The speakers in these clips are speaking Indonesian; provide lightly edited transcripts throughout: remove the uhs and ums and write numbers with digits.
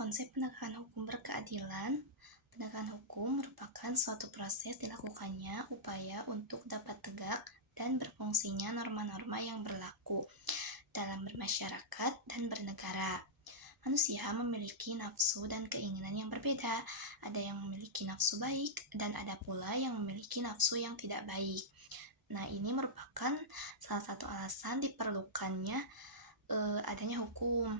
Konsep penegakan hukum berkeadilan. Penegakan hukum merupakan suatu proses dilakukannya upaya untuk dapat tegak dan berfungsinya norma-norma yang berlaku dalam bermasyarakat dan bernegara. Manusia memiliki nafsu dan keinginan yang berbeda. Ada yang memiliki nafsu baik dan ada pula yang memiliki nafsu yang tidak baik. Nah, ini merupakan salah satu alasan diperlukannya adanya hukum.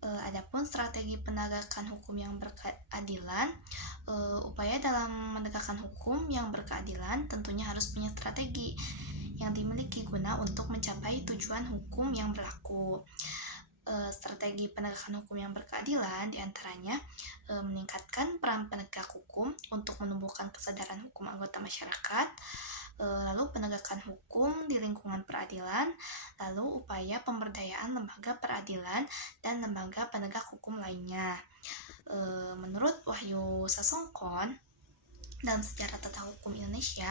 Adapun strategi penegakan hukum yang berkeadilan, upaya dalam menegakkan hukum yang berkeadilan tentunya harus punya strategi yang dimiliki guna untuk mencapai tujuan hukum yang berlaku. Strategi penegakan hukum yang berkeadilan diantaranya meningkatkan peran penegak hukum untuk menumbuhkan kesadaran hukum anggota masyarakat, lalu penegakan hukum di lingkungan peradilan, lalu upaya pemberdayaan lembaga peradilan dan lembaga penegak hukum lainnya. Menurut Wahyu Sasongkon, dalam sejarah tata hukum Indonesia,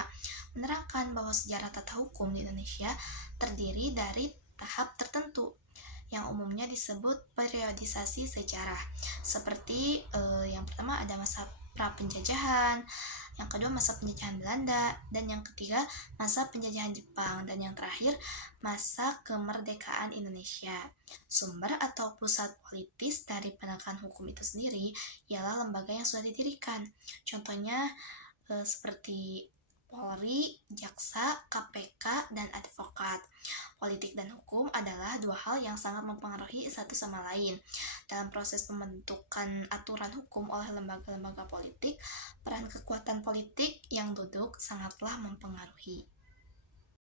menerangkan bahwa sejarah tata hukum di Indonesia terdiri dari tahap tertentu yang umumnya disebut periodisasi sejarah. Seperti yang pertama ada masa pra-penjajahan, yang kedua masa penjajahan Belanda, dan yang ketiga masa penjajahan Jepang, dan yang terakhir masa kemerdekaan Indonesia. Sumber atau pusat politis dari penegakan hukum itu sendiri ialah lembaga yang sudah didirikan. Contohnya seperti Polri, Jaksa, KPK, dan advokat. Politik dan hukum adalah dua hal yang sangat mempengaruhi satu sama lain. Dalam proses pembentukan aturan hukum oleh lembaga-lembaga politik, peran kekuatan politik yang duduk sangatlah mempengaruhi.